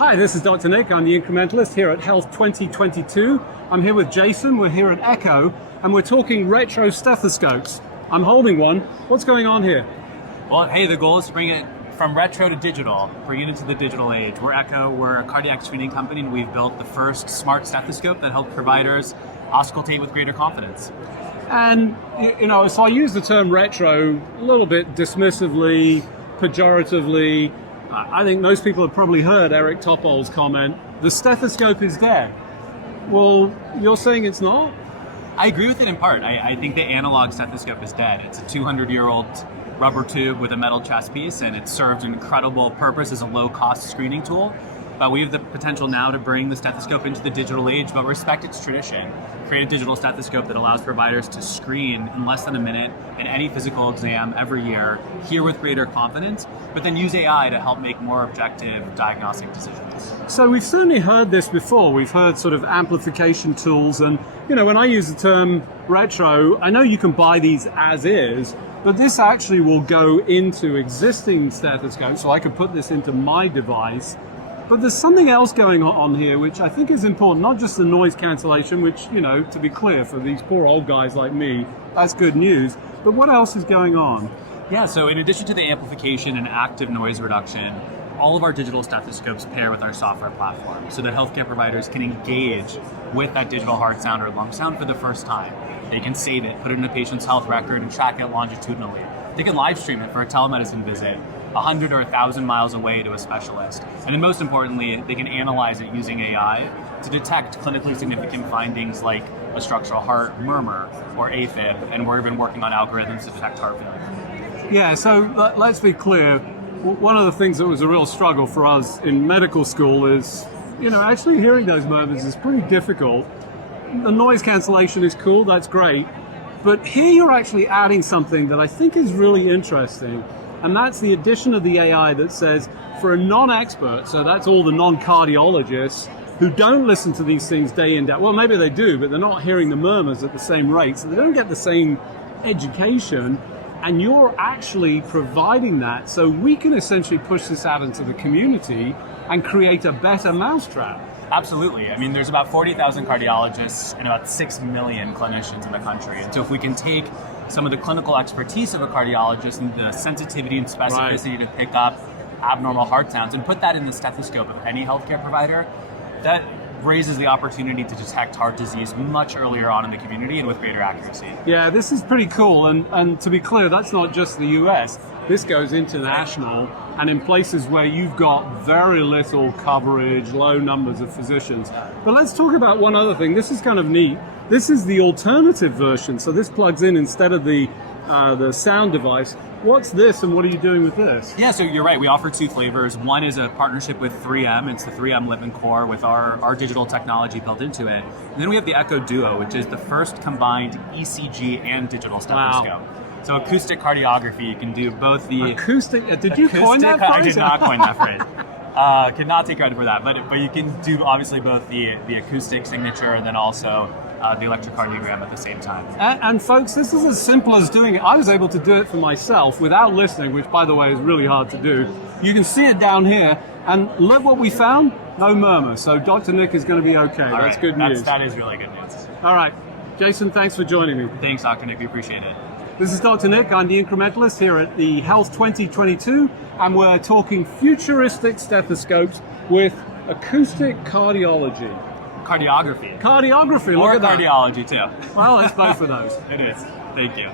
Hi, this is Dr. Nick. I'm the incrementalist here at Health 2022. I'm here with Jason. We're here at Echo, and we're talking retro stethoscopes. I'm holding one. What's going on here? Well, hey, the goal is to bring it from retro to digital, bring it into the digital age. We're Echo, we're a cardiac screening company, and we've built the first smart stethoscope that helps providers auscultate with greater confidence. And, so I use the term retro a little bit dismissively, pejoratively. I think most people have probably heard Eric Topol's comment, the stethoscope is dead. Well, you're saying it's not? I agree with it in part. I think the analog stethoscope is dead. It's a 200-year-old rubber tube with a metal chest piece, and it serves an incredible purpose as a low-cost screening tool. But we have the potential now to bring the stethoscope into the digital age, but respect its tradition. Create a digital stethoscope that allows providers to screen in less than a minute in any physical exam every year, hear with greater confidence, but then use AI to help make more objective diagnostic decisions. So we've certainly heard this before. We've heard sort of amplification tools, and when I use the term retro, I know you can buy these as is, but this actually will go into existing stethoscopes, so I could put this into my device. But there's something else going on here which I think is important, not just the noise cancellation, which, to be clear, for these poor old guys like me, that's good news. But what else is going on? Yeah, so in addition to the amplification and active noise reduction, all of our digital stethoscopes pair with our software platform so that healthcare providers can engage with that digital heart sound or lung sound for the first time. They can save it, put it in a patient's health record, and track it longitudinally. They can live stream it for a telemedicine visit 100 or 1,000 miles away to a specialist. And then most importantly, they can analyze it using AI to detect clinically significant findings like a structural heart murmur or AFib, and we're even working on algorithms to detect heart failure. Yeah, so let's be clear. One of the things that was a real struggle for us in medical school is, actually hearing those murmurs is pretty difficult. The noise cancellation is cool, that's great. But here you're actually adding something that I think is really interesting, and that's the addition of the AI that says, for a non-expert, so that's all the non-cardiologists who don't listen to these things day in, day out. Well, maybe they do, but they're not hearing the murmurs at the same rate, so they don't get the same education, and you're actually providing that, so we can essentially push this out into the community and create a better mousetrap. Absolutely. I mean, there's about 40,000 cardiologists and about 6 million clinicians in the country. And so if we can take some of the clinical expertise of a cardiologist and the sensitivity and specificity to pick up abnormal heart sounds and put that in the stethoscope of any healthcare provider, that raises the opportunity to detect heart disease much earlier on in the community and with greater accuracy. Yeah, this is pretty cool. And to be clear, that's not just the US. This goes international, and in places where you've got very little coverage, low numbers of physicians. But let's talk about one other thing. This is kind of neat. This is the alternative version. So this plugs in instead of the sound device. What's this, and what are you doing with this? Yeah, so you're right. We offer two flavors. One is a partnership with 3M. It's the 3M Living Core with our digital technology built into it. And then we have the Echo Duo, which is the first combined ECG and digital stethoscope. Wow. So acoustic cardiography, you can do both the... Acoustic? Did you coin that phrase? I did not coin that phrase. Could not take credit for that. But you can do obviously both the acoustic signature and then also the electrocardiogram at the same time. And folks, this is as simple as doing it. I was able to do it for myself without listening, which by the way is really hard to do. You can see it down here, and look what we found. No murmur. So Dr. Nick is going to be okay. That's good news. That is really good news. All right. Jason, thanks for joining me. Thanks, Dr. Nick. We appreciate it. This is Dr. Nick. I'm the incrementalist here at the Health 2022, and we're talking futuristic stethoscopes with acoustic cardiology. Cardiography. Cardiography, look or at that. Cardiology, too. Well, it's both of those. It is. Thank you.